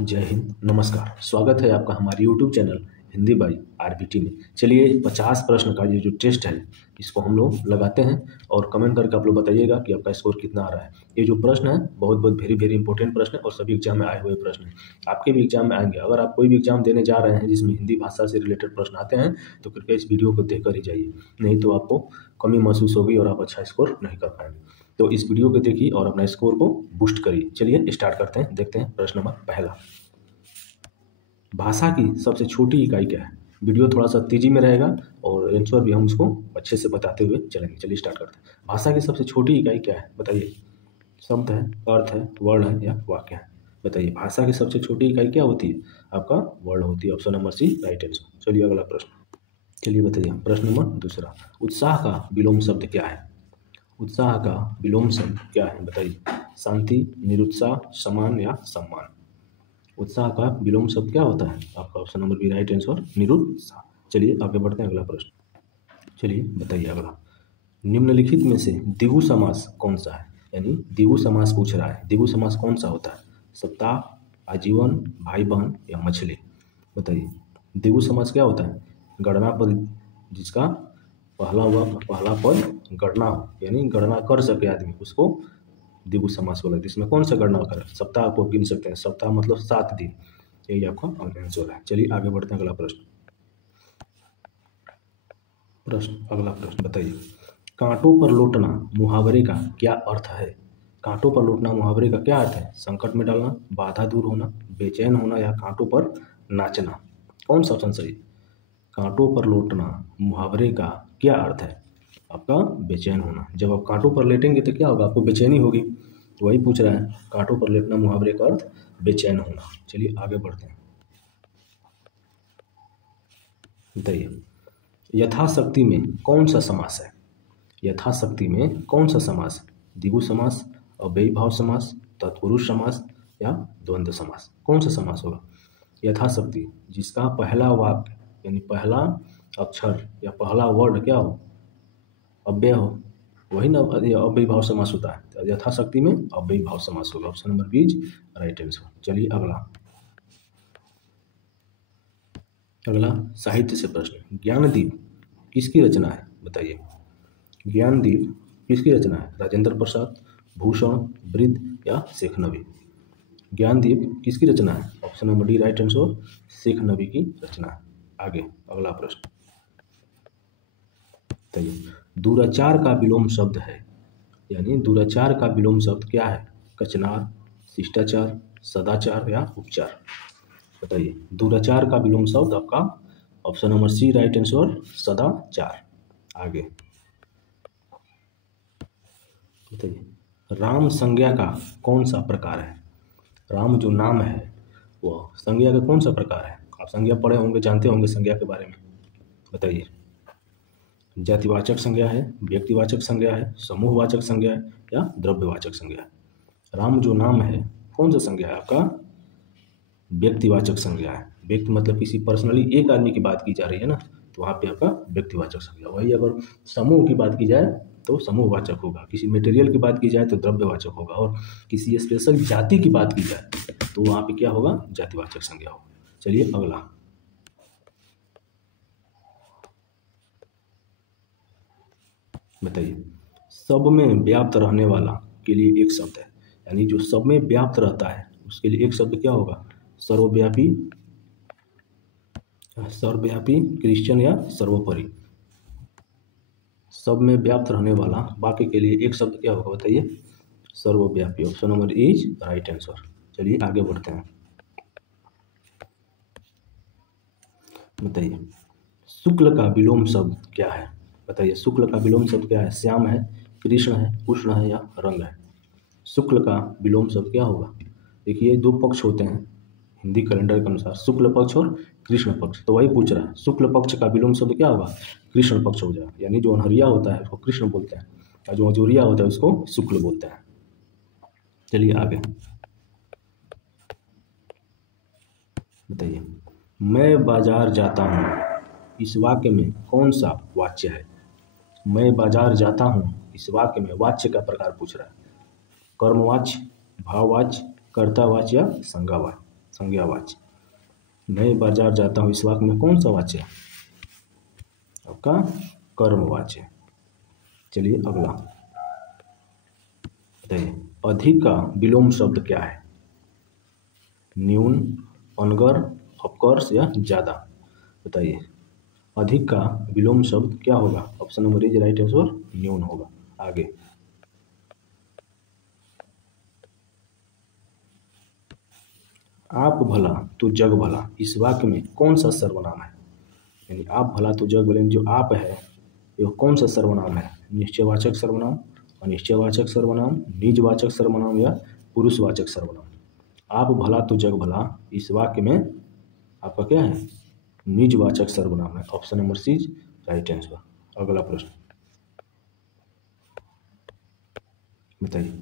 जय हिंद, नमस्कार। स्वागत है आपका हमारे YouTube channel Hindi by RBT में। चलिए 50 प्रश्न का ये जो टेस्ट है इसको हम लोग लगाते हैं और कमेंट करके आप लोग बताइएगा कि आपका स्कोर कितना आ रहा है। ये जो प्रश्न है बहुत बहुत वेरी इंपॉर्टेंट प्रश्न है और सभी एग्जाम में आए हुए प्रश्न हैं। आपके भी एग्जाम में आएंगे। अगर आप कोई भी एग्जाम देने जा रहे हैं जिसमें हिंदी भाषा से रिलेटेड प्रश्न आते हैं तो कृपया इस वीडियो को देख कर ही जाइए, नहीं तो आपको कमी महसूस होगी और आप अच्छा स्कोर नहीं कर पाएंगे। तो इस वीडियो को देखिए और अपना स्कोर को बूस्ट करिए। चलिए स्टार्ट करते हैं। देखते हैं प्रश्न नंबर पहला। भाषा की सबसे छोटी इकाई क्या है? वीडियो थोड़ा सा तेजी में रहेगा और आंसर भी हम उसको अच्छे से बताते हुए चलेंगे। चलिए स्टार्ट करते हैं। भाषा की सबसे छोटी इकाई क्या है? बताइए। शब्द है, अर्थ है, वर्ण है या वाक्य है? बताइए भाषा की सबसे छोटी इकाई क्या होती है? आपका वर्ण होती है। Option number C right answer. चलिए अगला प्रश्न। चलिए बताइए प्रश्न नंबर दूसरा। उत्साह का विलोम शब्द क्या है? उत्साह का विलोम शब्द क्या है? बताइए। शांति, निरुत्साह, समान या सम्मान? उत्साह का विलोम शब्द क्या होता है? आपका option number B right answer निरुत्साह। चलिए आगे बढ़ते हैं अगला प्रश्न। चलिए बताइए अगला। निम्नलिखित में से द्विगु समास कौन सा है? यानी द्विगु समास पूछ रहा है। द्विगु समास कौन सा होता है? सप्ताह, आजीवन, भाई बहन या मछली? बताइए। द्विगु समास क्या होता है? गणना पद जिसका पहला पद गणना हो, यानी गणना कर सके आदमी, उसको द्विगु समास बोला। इसमें कौन सा गणना करें? सप्ताह को गिन सकते हैं। सप्ताह मतलब 7 दिन। यही आपका आंसर है। चलिए आगे बढ़ते हैं अगला प्रश्न। अगला प्रश्न बताइए। कांटों पर लौटना मुहावरे का क्या अर्थ है? कांटों पर लौटना मुहावरे का क्या अर्थ है? संकट में डालना, बाधा दूर होना, बेचैन होना या कांटों पर नाचना? कौन सा ऑप्शन सही? कांटों पर लौटना मुहावरे का क्या अर्थ है? आपका बेचैन होना। जब आप कांटों पर लेटेंगे तो क्या होगा? आपको बेचैनी होगी। वही पूछ रहा है। कांटों पर लेटना मुहावरे का अर्थ बेचैन होना। चलिए आगे बढ़ते हैं। बताइए। यथाशक्ति में कौन सा समास है? यथाशक्ति में कौन सा समास है? द्विगु समास, अव्ययीभाव समास, तत्पुरुष समास या द्वंद्व समास? कौन सा समास होगा? यथाशक्ति जिसका पहला वाक्य यानी पहला अक्षर या पहला वर्ड क्या हो? अव्यय हो, वही ना अव्ययीभाव समास होता है। तो यथाशक्ति में अव्ययीभाव समास होगा। Option number B right answer. चलिए अगला साहित्य से प्रश्न। ज्ञानदीप किसकी रचना है? बताइए। ज्ञानदीप किसकी रचना है? राजेंद्र प्रसाद, भूषण, बृद्ध या शेख नबी? ज्ञानदीप किसकी रचना है? Option number D right answer Sheikh Nabi की रचना है। आगे अगला प्रश्न बताइए। दुराचार का विलोम शब्द है, यानी दुराचार का विलोम शब्द क्या है? कचनार, शिष्टाचार, सदाचार या उपचार? बताइए। दुराचार का विलोम शब्द आपका option number C right answer सदाचार। आगे बताइए। राम संज्ञा का कौन सा प्रकार है? राम जो नाम है वह संज्ञा का कौन सा प्रकार है? आप संज्ञा पढ़े होंगे, जानते होंगे संज्ञा के बारे में। बताइए। जातिवाचक संज्ञा है, व्यक्तिवाचक संज्ञा है, समूहवाचक संज्ञा है या द्रव्यवाचक संज्ञा है? राम जो नाम है कौन सा संज्ञा है? आपका व्यक्तिवाचक संज्ञा है। व्यक्ति मतलब किसी पर्सनली एक आदमी की बात की जा रही है ना, तो वहाँ पे आपका व्यक्तिवाचक संज्ञा। वही अगर समूह की बात की जाए तो समूहवाचक होगा, किसी मटेरियल की बात की जाए तो द्रव्यवाचक होगा, और किसी स्पेशल जाति की बात की जाए तो वहाँ पे क्या होगा? जातिवाचक संज्ञा होगा। चलिए अगला बताइए। सब में व्याप्त रहने वाला के लिए एक शब्द है, यानी जो सब में व्याप्त रहता है उसके लिए एक शब्द क्या होगा? सर्वव्यापी, क्रिश्चियन या सर्वोपरि? सब में व्याप्त रहने वाला वाक्य के लिए एक शब्द क्या होगा? बताइए। सर्वव्यापी। Option number is right answer. चलिए आगे बढ़ते हैं। बताइए। शुक्ल का विलोम शब्द क्या है? बताइए। शुक्ल का विलोम शब्द क्या है? श्याम है, कृष्ण है, उष्ण है या रंग है? शुक्ल का विलोम शब्द क्या होगा? देखिए दो पक्ष होते हैं हिंदी कैलेंडर के अनुसार, शुक्ल पक्ष और कृष्ण पक्ष। तो वही पूछ रहा है। शुक्ल पक्ष का विलोम शब्द क्या होगा? कृष्ण पक्ष हो जाएगा, यानी जो अनहरिया होता है उसको कृष्ण बोलते हैं और जो अजूरिया होता है उसको शुक्ल बोलते हैं। चलिए आगे बताइए। मैं बाजार जाता हूँ इस वाक्य में कौन सा वाच्य है? मैं बाजार जाता हूँ इस वाक्य में वाच्य का प्रकार पूछ रहा है। कर्मवाच्य, भाववाच्य, कर्तावाच्य या संज्ञावाच्य? संज्ञावाच्य। नए बाजार जाता हूँ, इस वाक्य में कौन सा वाच्य है? आपका कर्मवाच्य। चलिए अगला बताइए, अधिक का विलोम शब्द क्या है? न्यून, अनगर, ऑफकोर्स या ज्यादा? बताइए, अधिक का विलोम शब्द क्या होगा? Option number is right answer, न्यून होगा। आगे, आप भला तो जग भला, इस वाक्य में कौन सा सर्वनाम है? यानी आप भला तो जग भला, जो आप है यह कौन सा सर्वनाम है? निश्चयवाचक सर्वनाम, अनिश्चयवाचक सर्वनाम, निजवाचक सर्वनाम या पुरुषवाचक सर्वनाम? आप भला तो जग भला, इस वाक्य में आपका क्या है? निजवाचक सर्वनाम है। Option number C right answer. अगला प्रश्न बताइए,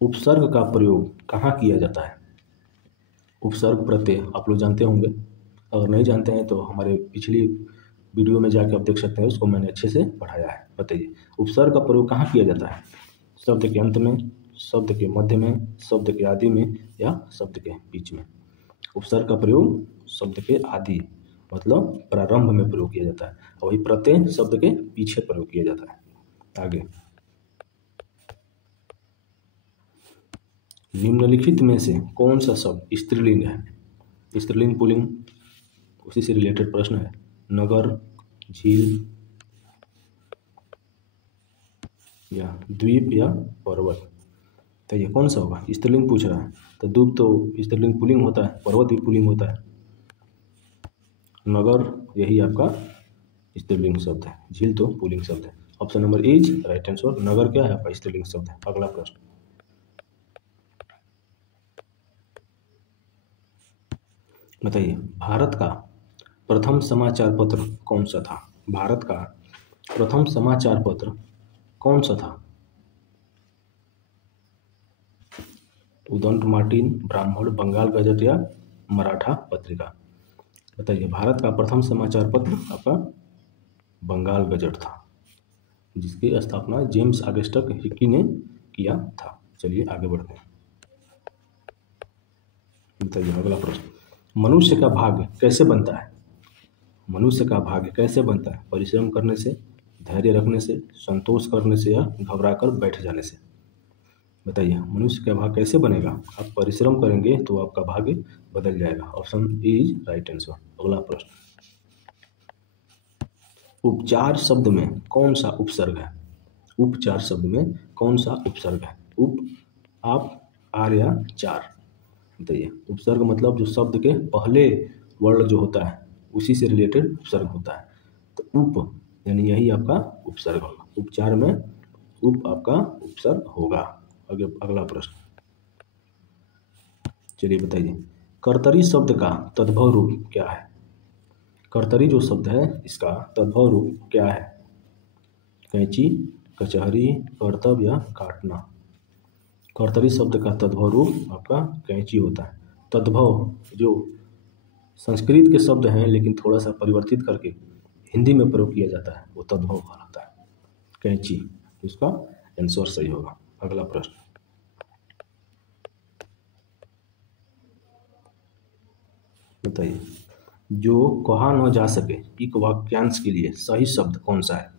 उपसर्ग का प्रयोग कहाँ किया जाता है? उपसर्ग प्रत्यय आप लोग जानते होंगे, अगर नहीं जानते हैं तो हमारे पिछली वीडियो में जाकर आप देख सकते हैं, उसको मैंने अच्छे से पढ़ाया है। बताइए, उपसर्ग का प्रयोग कहाँ किया जाता है? शब्द के अंत में, शब्द के मध्य में, शब्द के आदि में या शब्द के बीच में? उपसर्ग का प्रयोग शब्द के आदि मतलब प्रारंभ में प्रयोग किया जाता है, और वही प्रत्यय शब्द के पीछे प्रयोग किया जाता है। आगे, निम्नलिखित में से कौन सा शब्द स्त्रीलिंग है? स्त्रीलिंग पुल्लिंग उसी से रिलेटेड प्रश्न है। नगर, झील या द्वीप या पर्वत? तो ये कौन सा होगा? स्त्रीलिंग पूछ रहा है, तो द्वीप तो स्त्रीलिंग पुल्लिंग होता है, पर्वत भी पुल्लिंग होता है। नगर यही आपका स्त्रीलिंग शब्द है, झील तो पुल्लिंग शब्द है। Option number is right answer, नगर क्या है आपका? स्त्रीलिंग शब्द है। अगला प्रश्न बताइए, भारत का प्रथम समाचार पत्र कौन सा था? भारत का प्रथम समाचार पत्र कौन सा था? उदंत मार्टिन, ब्राह्मण, बंगाल गजट या मराठा पत्रिका? बताइए, भारत का प्रथम समाचार पत्र आपका बंगाल गजट था, जिसकी स्थापना जेम्स ऑगस्टस हिक्की ने किया था। चलिए आगे बढ़ते हैं। बताइए अगला प्रश्न, मनुष्य का भाग्य कैसे बनता है? मनुष्य का भाग्य कैसे बनता है? परिश्रम करने से, धैर्य रखने से, संतोष करने से या घबराकर बैठ जाने से? बताइए, मनुष्य का भाग्य कैसे बनेगा? आप परिश्रम करेंगे तो आपका भाग्य बदल जाएगा। Option is right answer. अगला प्रश्न, उपचार शब्द में कौन सा उपसर्ग है? उपचार शब्द में कौन सा उपसर्ग है? उप, आप, आर या चार? बताइए, उपसर्ग मतलब जो शब्द के पहले वर्ण जो होता है उसी से रिलेटेड उपसर्ग होता है, तो उप यानी यही आपका उपसर्ग होगा। उपचार में उप आपका उपसर्ग होगा। आगे अगला प्रश्न, चलिए बताइए, कर्तरी शब्द का तद्भव रूप क्या है? कर्तरी जो शब्द है इसका तद्भव रूप क्या है? कैंची, कचहरी, कर्तव्य या काटना? कर्तरी शब्द का तद्भव रूप आपका कैंची होता है। तद्भव जो संस्कृत के शब्द हैं लेकिन थोड़ा सा परिवर्तित करके हिंदी में प्रयोग किया जाता है, वो तद्भव कहलाता है, कैंची। इसका आंसर सही होगा। अगला प्रश्न, बताइए, जो कहा न जा सके एक वाक्यांश के लिए सही शब्द कौन सा है?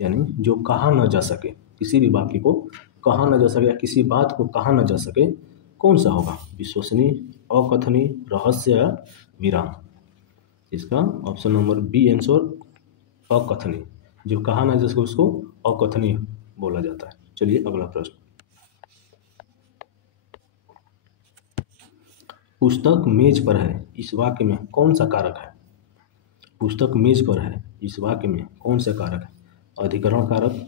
यानी जो कहा न जा सके, किसी भी वाक्य को कहा न जा सके या किसी बात को कहा न जा सके, कौन सा होगा? विश्वसनीय, अकथनीय, रहस्य या विराम? इसका ऑप्शन नंबर बी आंसर, अकथनीय। जो कहा न जा सके उसको अकथनीय बोला जाता है। चलिए अगला प्रश्न, पुस्तक मेज पर है, इस वाक्य में कौन सा कारक है? पुस्तक मेज पर है, इस वाक्य में कौन सा कारक है? अधिकरण कारक,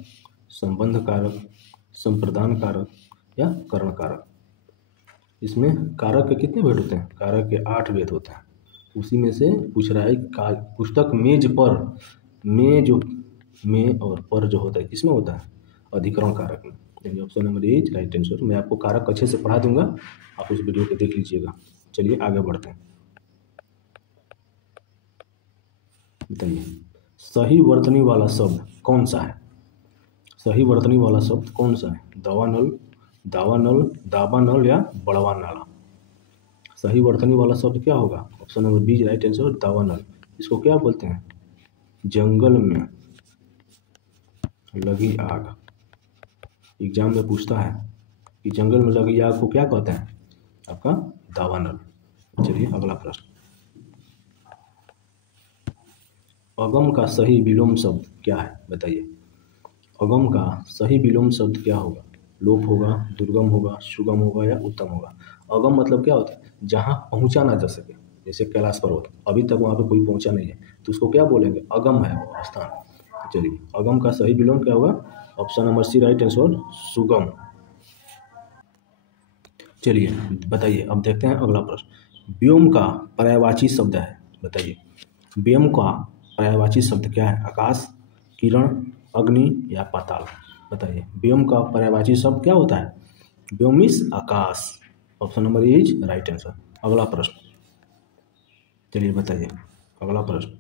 संबंध कारक, संप्रदान कारक या करण कारक? इसमें कारक के कितने भेद होते हैं? कारक के 8 भेद होते हैं। उसी में से पूछ रहा है पुस्तक मेज पर, में जो में और पर जो होता है किसमें होता है? अधिकरण कारक में। यानी option number is right answer. मैं आपको कारक अच्छे से पढ़ा दूंगा, आप उस वीडियो को देख लीजिएगा। चलिए आगे बढ़ते हैं। बताइए, सही वर्तनी वाला शब्द कौन सा है? सही वर्तनी वाला शब्द कौन सा है? दावानल, दावानल, दावानल या बड़वा नाला? सही वर्तनी वाला शब्द क्या होगा? Option number B right answer, दावानल। इसको क्या बोलते हैं? जंगल में लगी आग। एग्जाम में पूछता है कि जंगल में लगी आग को क्या कहते हैं? आपका दावानल। चलिए अगला प्रश्न, अगम का सही विलोम शब्द क्या है? बताइए। अगम का सही विलोम शब्द क्या होगा? लोप होगा, दुर्गम होगा, सुगम होगा या उत्तम होगा? अगम मतलब क्या होता है? जहाँ पहुँचा ना जा सके, जैसे कैलाश पर्वत, अभी तक वहाँ पे कोई पहुँचा नहीं है तो उसको क्या बोलेंगे? अगम है वो स्थान। चलिए अगम का सही विलोम क्या होगा? Option number C right answer, सुगम। चलिए बताइए, अब देखते हैं अगला प्रश्न, व्योम का पर्यायवाची शब्द है, बताइए। व्योम का पर्यायवाची शब्द क्या है? आकाश, किरण, अग्नि या पाताल? बताइए व्योम का पर्यायवाची शब्द क्या होता है? व्योम इज आकाश। Option number is right answer. अगला प्रश्न, चलिए बताइए अगला प्रश्न,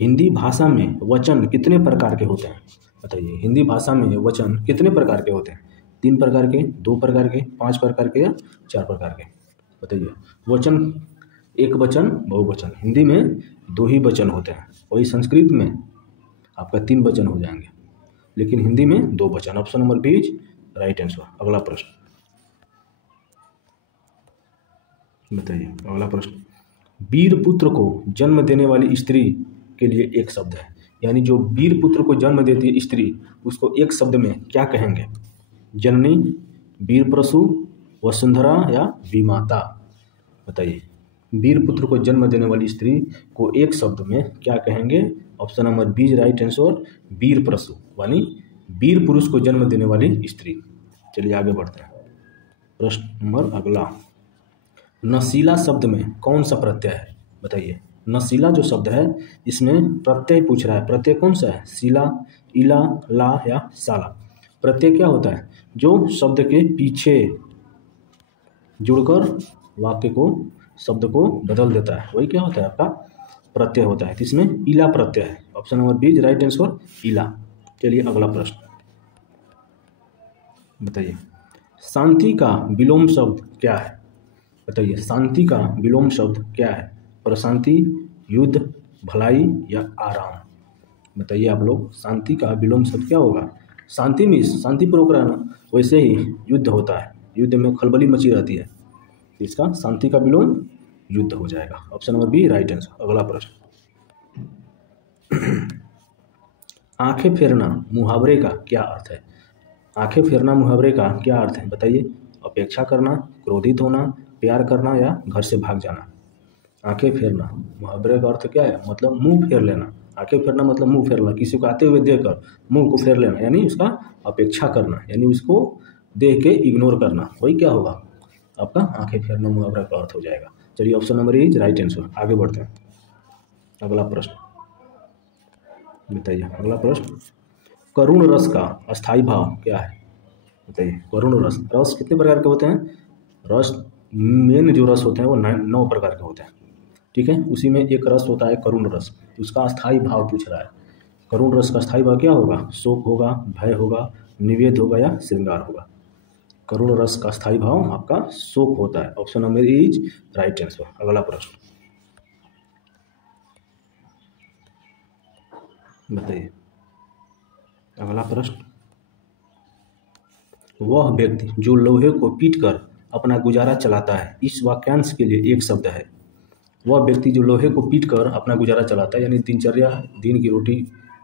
हिंदी भाषा में वचन कितने प्रकार के होते हैं? बताइए हिंदी भाषा में वचन कितने प्रकार के होते हैं? 3 प्रकार के, 2 प्रकार के, 5 प्रकार के या 4 प्रकार के? बताइए। वचन, एक वचन, बहुवचन। हिंदी में 2 ही वचन होते हैं, वही संस्कृत में आपका 3 वचन हो जाएंगे, लेकिन हिंदी में 2 वचन। Option number B is right answer. अगला प्रश्न बताइए, अगला प्रश्न, वीर पुत्र को जन्म देने वाली स्त्री के लिए एक शब्द है, यानी जो वीर पुत्र को जन्म देती है स्त्री, उसको एक शब्द में क्या कहेंगे? जननी, वीर प्रसू, वसुंधरा या विमाता? बताइए वीर पुत्र को जन्म देने वाली स्त्री को एक शब्द में क्या कहेंगे? Option number B right answer, वीर प्रसू, यानी वीर पुरुष को जन्म देने वाली स्त्री। चलिए आगे बढ़ते हैं। प्रश्न नंबर अगला, नशीला शब्द में कौन सा प्रत्यय है? बताइए। नशीला जो शब्द है इसमें प्रत्यय पूछ रहा है, प्रत्यय कौन सा है? शीला, इला, ला या साला? प्रत्यय क्या होता है? जो शब्द के पीछे जुड़कर वाक्य को, शब्द को बदल देता है, वही क्या होता है? आपका प्रत्यय होता है। तो इसमें इला प्रत्यय है। Option number B right answer, इला। चलिए अगला प्रश्न बताइए, शांति का विलोम शब्द क्या है? बताइए शांति का विलोम शब्द क्या है? प्रशांति, युद्ध, भलाई या आराम? बताइए आप लोग, शांति का विलोम शब्द क्या होगा? शांति में शांतिपूर्वक रहना, वैसे ही युद्ध होता है, युद्ध में खलबली मची रहती है, इसका शांति का विलोम युद्ध हो जाएगा। Option number B right answer. अगला प्रश्न, आंखें फेरना मुहावरे का क्या अर्थ है? आंखें फेरना मुहावरे का क्या अर्थ है? बताइए। अपेक्षा करना, क्रोधित होना, प्यार करना या घर से भाग जाना? आंखें फेरना मुहावरे का अर्थ क्या है? मतलब मुंह फेर लेना। आंखें फेरना मतलब मुंह फेरना, किसी को आते हुए देखकर मुंह को फेर लेना, यानी उसका अपेक्षा करना, यानी उसको देख के इग्नोर करना, वही क्या होगा? आपका आंखें फेरना मुहावरा का अर्थ हो जाएगा। चलिए option number is right answer. आगे बढ़ते हैं। अगला प्रश्न बताइए, अगला प्रश्न, करुण रस का अस्थाई भाव क्या है? बताइए। करुण रस, रस कितने प्रकार के होते हैं? रस, मेन जो रस होते हैं वो 9 प्रकार के होते हैं, ठीक है। उसी में एक रस होता है करुण रस, उसका अस्थाई भाव पूछ रहा है। करुण रस का अस्थाई भाव क्या होगा? शोक होगा, भय होगा, निवेद होगा या श्रृंगार होगा? करुण रस का स्थायी भाव आपका शोक होता है। Option number is right answer. अगला प्रश्न बताइए, अगला प्रश्न, वह व्यक्ति जो लोहे को पीटकर अपना गुजारा चलाता है, इस वाक्यांश के लिए एक शब्द है। वह व्यक्ति जो लोहे को पीटकर अपना गुजारा चलाता है, यानी दिनचर्या, दिन की रोटी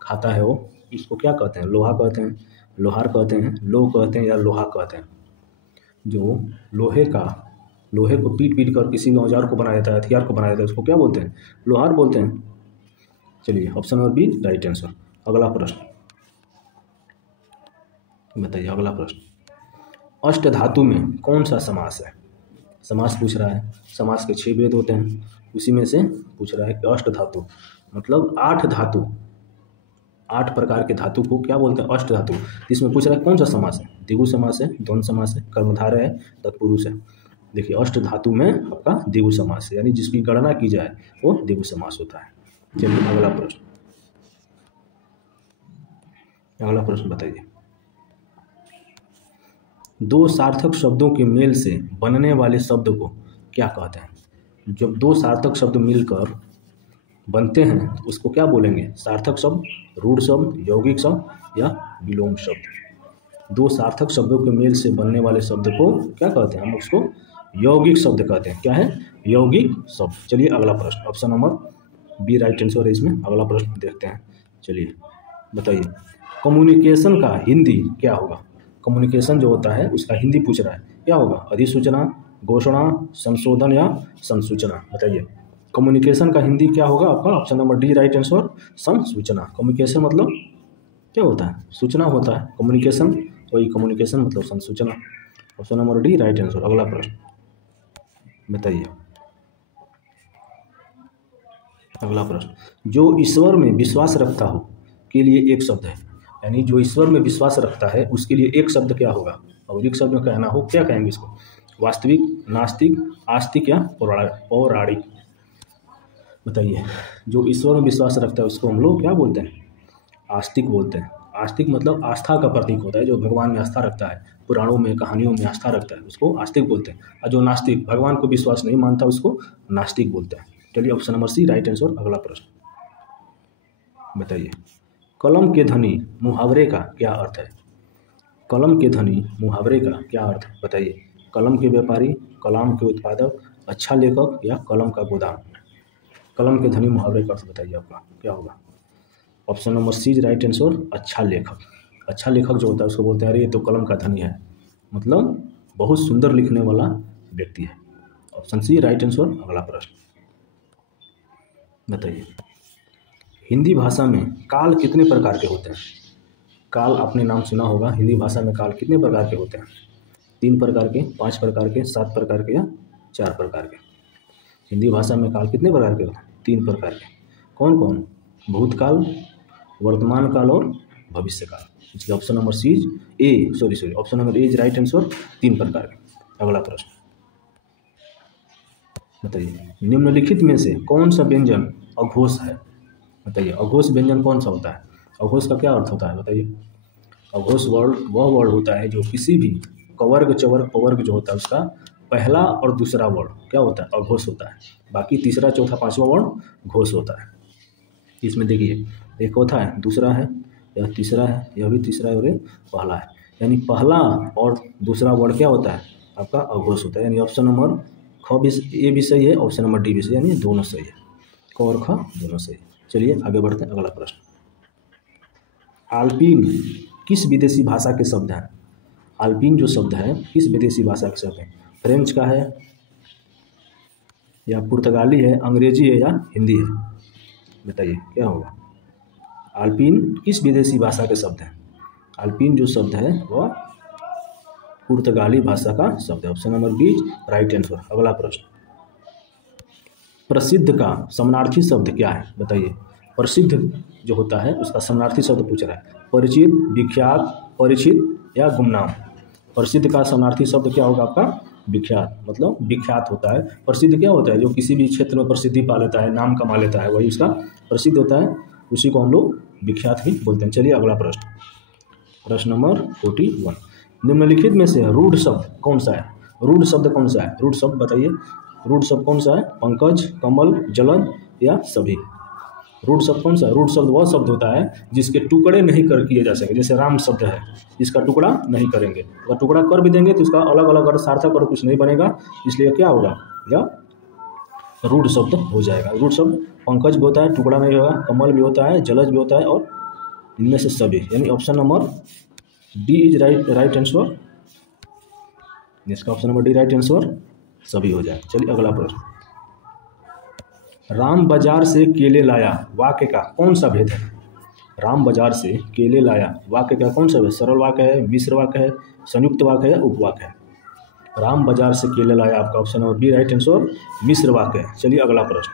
खाता है, वो, इसको क्या कहते हैं? लोहा कहते हैं, लोहार कहते हैं, लोह कहते हैं या लोहा कहते हैं? जो लोहे को पीट पीट कर किसी भी औजार को बना देता है, हथियार को बना देता है, उसको क्या बोलते हैं? लोहार बोलते हैं। चलिए option number B right answer. अगला प्रश्न बताइए, अगला प्रश्न, अष्ट धातु में कौन सा समास है? समास पूछ रहा है। समास के 6 भेद होते हैं, उसी में से पूछ रहा है कि अष्ट धातु मतलब 8 धातु, 8 प्रकार के धातु को क्या बोलते हैं? अष्ट धातु। इसमें पूछ रहा है कौन सा समास है? द्विगु समास है, द्वंद्व समास है, कर्मधारय है, तत्पुरुष है? देखिए अष्ट धातु में आपका द्विगु समास है, यानी जिसकी गणना की जाए वो द्विगु समास होता है। चलिए अगला प्रश्न, अगला प्रश्न बताइए, दो सार्थक शब्दों के मेल से बनने वाले शब्द को क्या कहते हैं? जब दो सार्थक शब्द मिलकर बनते हैं तो उसको क्या बोलेंगे? सार्थक शब्द, रूढ़ शब्द, यौगिक शब्द या विलोम शब्द। दो सार्थक शब्दों के मेल से बनने वाले शब्द को क्या कहते हैं? हम उसको यौगिक शब्द कहते हैं। क्या है? यौगिक शब्द। चलिए अगला प्रश्न, option number B right answer है इसमें। अगला प्रश्न देखते हैं। चलिए बताइए, कम्युनिकेशन का हिंदी क्या होगा? कम्युनिकेशन जो होता है उसका हिंदी पूछ रहा है, क्या होगा? अधिसूचना, घोषणा, संशोधन या संसूचना? बताइए कम्युनिकेशन का हिंदी क्या होगा आपका? Option number D right answer, संसूचना। कम्युनिकेशन मतलब क्या होता है? सूचना होता है। कम्युनिकेशन, वही कम्युनिकेशन मतलब संसूचना। Option number D right answer. अगला प्रश्न बताइए, अगला प्रश्न, जो ईश्वर में विश्वास रखता हो के लिए एक शब्द है, यानी जो ईश्वर में विश्वास रखता है उसके लिए एक शब्द क्या होगा? और एक शब्द में कहना हो, क्या कहेंगे इसको? वास्तविक, नास्तिक, आस्तिक या पौराणिक? बताइए, जो ईश्वर में विश्वास रखता है उसको हम लोग क्या बोलते हैं? आस्तिक बोलते हैं। आस्तिक मतलब आस्था का प्रतीक होता है, जो भगवान में आस्था रखता है, पुराणों में, कहानियों में आस्था रखता है, उसको आस्तिक बोलते हैं। और जो नास्तिक, भगवान को विश्वास नहीं मानता, उसको नास्तिक बोलते हैं। चलिए option number C right answer. अगला प्रश्न बताइए, कलम के धनी मुहावरे का क्या अर्थ है? कलम के धनी मुहावरे का क्या अर्थ है? बताइए, कलम के व्यापारी, कलाम के उत्पादक, अच्छा लेखक या कलम का गोदाम? कलम के धनी मुहावरे का अर्थ बताइए आपका क्या होगा? Option number C right answer, अच्छा लेखक। अच्छा लेखक जो होता है उसको बोलते हैं, अरे ये तो कलम का धनी है, मतलब बहुत सुंदर लिखने वाला व्यक्ति है। Option C right answer. अगला प्रश्न बताइए, हिंदी भाषा में काल कितने प्रकार के होते हैं? काल आपने नाम सुना होगा। हिंदी भाषा में काल कितने प्रकार के होते हैं? 3 प्रकार के, 5 प्रकार के, 7 प्रकार के या 4 प्रकार के? हिंदी भाषा में काल कितने प्रकार के होते हैं? 3 प्रकार के। कौन कौन? भूतकाल, वर्तमान काल और भविष्य काल। इसलिए option number C option number A is right answer, 3 प्रकार के। अगला प्रश्न बताइए, निम्नलिखित में से कौन सा व्यंजन अघोष है? बताइए, अघोष व्यंजन कौन सा होता है? अघोष का क्या अर्थ होता है? बताइए। अघोष वर्ड वह वर्ड होता है जो किसी भी कवर्ग, चवर्ग, पवर्ग जो होता है उसका पहला और दूसरा वर्ड क्या होता है? अघोष होता है। बाकी तीसरा, चौथा, पांचवा वर्ड घोष होता है। इसमें देखिए, एक चौथा है, दूसरा है, यह तीसरा है, यह भी तीसरा है और ये पहला है। यानी पहला और दूसरा वर्ड क्या होता है? आपका अघोष होता है। यानी ऑप्शन नंबर ख भी, ए भी सही है, ऑप्शन नंबर डी भी सही है, यानी दोनों सही है। क और ख दोनों सही। चलिए आगे बढ़ते हैं। अगला प्रश्न, आल्पीन किस विदेशी भाषा के शब्द हैं? आल्पीन जो शब्द है किस विदेशी भाषा के शब्द हैं? फ्रेंच का है या पुर्तगाली है, अंग्रेजी है या हिंदी है? बताइए क्या होगा? आल्पीन किस विदेशी भाषा के शब्द हैं? आल्पीन जो शब्द है वह पुर्तगाली भाषा का शब्द है। Option number B right answer. अगला प्रश्न, प्रसिद्ध का समानार्थी शब्द क्या है? बताइए। प्रसिद्ध जो होता है उसका समानार्थी शब्द पूछ रहा है। परिचित, विख्यात, परिचित या गुमनाम? प्रसिद्ध का समानार्थी शब्द क्या होगा आपका? विख्यात, मतलब विख्यात होता है। प्रसिद्ध क्या होता है? जो किसी भी क्षेत्र में प्रसिद्धि पा लेता है, नाम कमा लेता है, वही उसका प्रसिद्ध होता है, उसी को हम लोग विख्यात भी बोलते हैं। चलिए अगला प्रश्न, प्रश्न नंबर 41, निम्नलिखित में से रूढ़ शब्द कौन सा है? रूढ़ शब्द कौन सा है? रूढ़ शब्द बताइए। रूढ़ शब्द कौन सा है? पंकज, कमल, जलन या सभी? रूढ़ शब्द कौन सा है? रूढ़ शब्द वह शब्द होता है जिसके टुकड़े नहीं कर किए जा सके। जैसे राम शब्द है, इसका टुकड़ा नहीं करेंगे, अगर टुकड़ा कर भी देंगे तो इसका अलग अलग अर्थ, सार्थक अर्थ कुछ नहीं बनेगा, इसलिए क्या होगा? यह रूढ़ शब्द हो जाएगा। रूढ़ शब्द पंकज भी होता है, टुकड़ा नहीं होगा, कमल भी होता है, जलज भी होता है और इनमें से सभी, यानी option number D is right answer. इसका option number D right answer सभी हो जाए। चलिए अगला प्रश्न, राम बाजार से केले लाया वाक्य का कौन सा भेद है? राम बाजार से केले लाया वाक्य का कौन सा भेद? सरल वाक्य है, मिश्र वाक्य है, संयुक्त वाक्य है, उपवाक्य है? राम बाजार से केले लाया, आपका option number B right answer, मिश्र वाक्य है। चलिए अगला प्रश्न,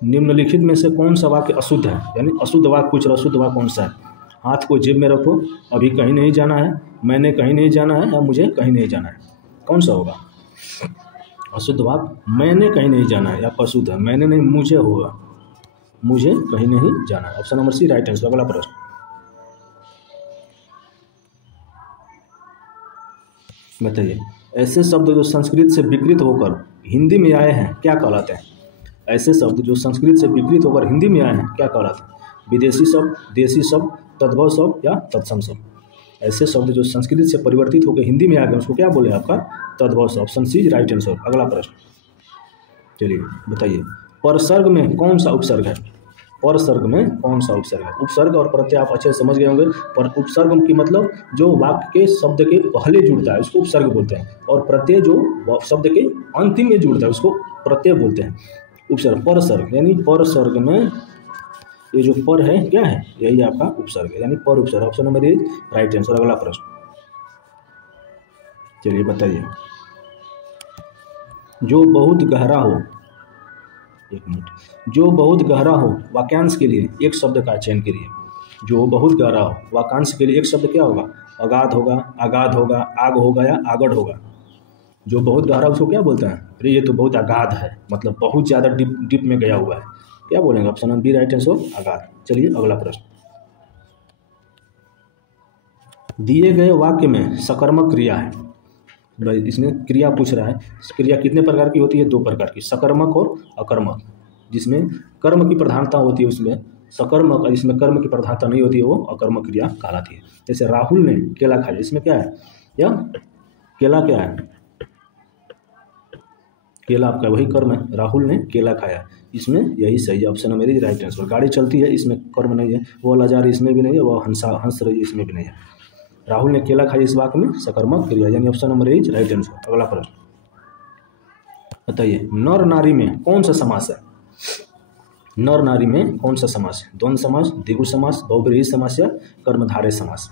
निम्नलिखित में से कौन सा वाक्य अशुद्ध है? यानी अशुद्ध वाक्य पूछ रहा, अशुद्ध वाक्य कौन सा है? हाथ को जेब में रखो, अभी कहीं नहीं जाना है, मैंने कहीं नहीं जाना है या मुझे कहीं नहीं जाना है? कौन सा होगा अशुद्ध वाक्य? मैंने कहीं नहीं जाना है या अशुद्ध है? मैंने नहीं, मुझे होगा, मुझे कहीं नहीं जाना है। Option number C right answer. अगला प्रश्न, बताइए, ऐसे शब्द जो संस्कृत से विकृत होकर हिंदी में आए हैं क्या कहलाते हैं? ऐसे शब्द जो संस्कृत से विकृत होकर हिंदी में आए हैं क्या कहलाते हैं? विदेशी शब्द, देशी शब्द, तद्भव शब्द या तत्सम शब्द। ऐसे शब्द जो संस्कृत से परिवर्तित होकर हिंदी में आ गए उसको क्या बोले आपका? तद्भव शब्द। Option C is right answer. अगला प्रश्न, चलिए बताइए, परसर्ग में कौन सा उपसर्ग है? परसर्ग में कौन सा उपसर्ग है? उपसर्ग और प्रत्यय आप अच्छे से समझ गए होंगे। पर उपसर्ग की मतलब जो वाक्य के शब्द के पहले जुड़ता है उसको उपसर्ग बोलते हैं, और प्रत्यय जो शब्द के अंतिम में जुड़ता है उसको प्रत्यय बोलते हैं। उपसर्ग, परसर्ग यानी परसर्ग में ये जो पर है क्या है? यही आपका उपसर्ग है, यानी पर उपसर्ग। Option number is right answer. अगला प्रश्न, चलिए बताइए, जो बहुत गहरा हो, एक मिनट, जो बहुत गहरा हो वाक्यांश के लिए एक शब्द का चयन करिए। जो बहुत गहरा हो वाक्यांश के लिए एक शब्द क्या होगा? अगाध होगा, आगाध होगा, आग होगा या आगढ़ होगा। जो बहुत गहरा उसको क्या बोलते हैं? अरे ये तो बहुत अगाध है, मतलब बहुत ज़्यादा डीप में गया हुआ है, क्या बोलेंगे? Option number B right answer, अगाध। चलिए अगला प्रश्न, दिए गए वाक्य में सकर्मक क्रिया है। भाई इसमें क्रिया पूछ रहा है, क्रिया कितने प्रकार की होती है? 2 प्रकार की, सकर्मक और अकर्मक। जिसमें कर्म की प्रधानता होती है उसमें सकर्मक, और जिसमें कर्म की प्रधानता नहीं होती है वो अकर्मक क्रिया कहलाती है। जैसे राहुल ने केला खाया, इसमें क्या है? या केला क्या है? केला आपका वही कर्म है, राहुल ने केला खाया, इसमें यही सही है। Option number is right answer. गाड़ी चलती है, इसमें कर्म नहीं है, वो वाला जा रही इसमें भी नहीं है, वो हंस रही है इसमें भी नहीं है। राहुल ने केला खाया इस वाक्य में सकर्मक क्रिया, यानी option number is right answer. अगला प्रश्न, बताइए, नर नारी में कौन सा समास है? नर नारी में कौन सा समास है? द्वंद्व समास, द्विगु समास, बहुब्रीहि समास या कर्मधारय समास।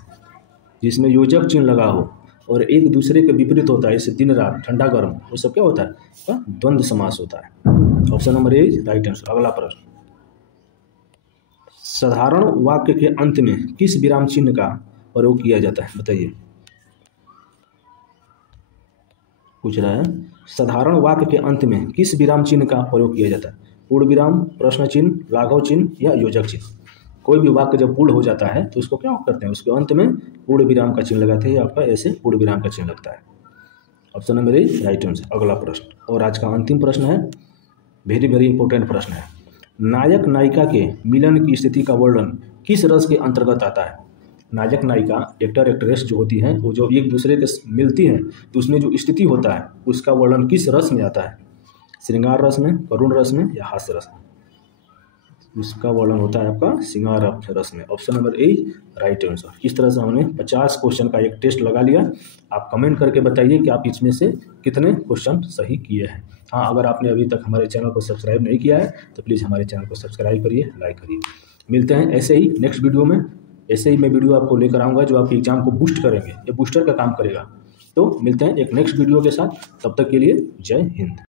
जिसमें योजक चिन्ह लगा हो और एक दूसरे के विपरीत होता है, जैसे दिन रात, ठंडा गर्म, वो सब क्या होता है? द्वंद्व समास होता है। Option number is right answer. अगला प्रश्न, साधारण वाक्य के अंत में किस विराम चिन्ह का प्रयोग किया जाता है? बताइए, पूछ रहा है, साधारण वाक्य के अंत में किस विराम चिन्ह का प्रयोग किया जाता है? पूर्ण विराम, प्रश्न चिन्ह, लाघव चिन्ह या योजक चिन्ह। कोई भी वाक्य जब पूर्ण हो जाता है तो उसको क्या करते हैं? उसके अंत में पूर्ण विराम का चिन्ह लगाते हैं, आपका ऐसे पूर्ण विराम का चिन्ह लगता है। Option number is right answer. अगला प्रश्न, और आज का अंतिम प्रश्न है, वेरी वेरी इंपॉर्टेंट प्रश्न है। नायक नायिका के मिलन की स्थिति का वर्णन किस रस के अंतर्गत आता है? नायक नायिका, एक्टर एक्ट्रेस जो होती हैं, वो जो एक दूसरे के मिलती हैं तो उसमें जो स्थिति होता है उसका वर्णन किस रस में आता है? श्रृंगार रस में, करुण रस में या हास्य रस में? उसका वर्णन होता है आपका श्रृंगार रस में। ऑप्शन नंबर ए राइट आंसर। इस तरह से हमने 50 क्वेश्चन का एक टेस्ट लगा लिया। आप कमेंट करके बताइए कि आप इसमें से कितने क्वेश्चन सही किए हैं। हाँ, अगर आपने अभी तक हमारे चैनल को सब्सक्राइब नहीं किया है तो प्लीज़ हमारे चैनल को सब्सक्राइब करिए, लाइक करिए। मिलते हैं ऐसे ही नेक्स्ट वीडियो में। ऐसे ही मैं वीडियो आपको लेकर आऊँगा जो आपके एग्जाम को बूस्ट करेंगे, ये बूस्टर का काम करेगा। तो मिलते हैं एक नेक्स्ट वीडियो के साथ, तब तक के लिए जय हिंद।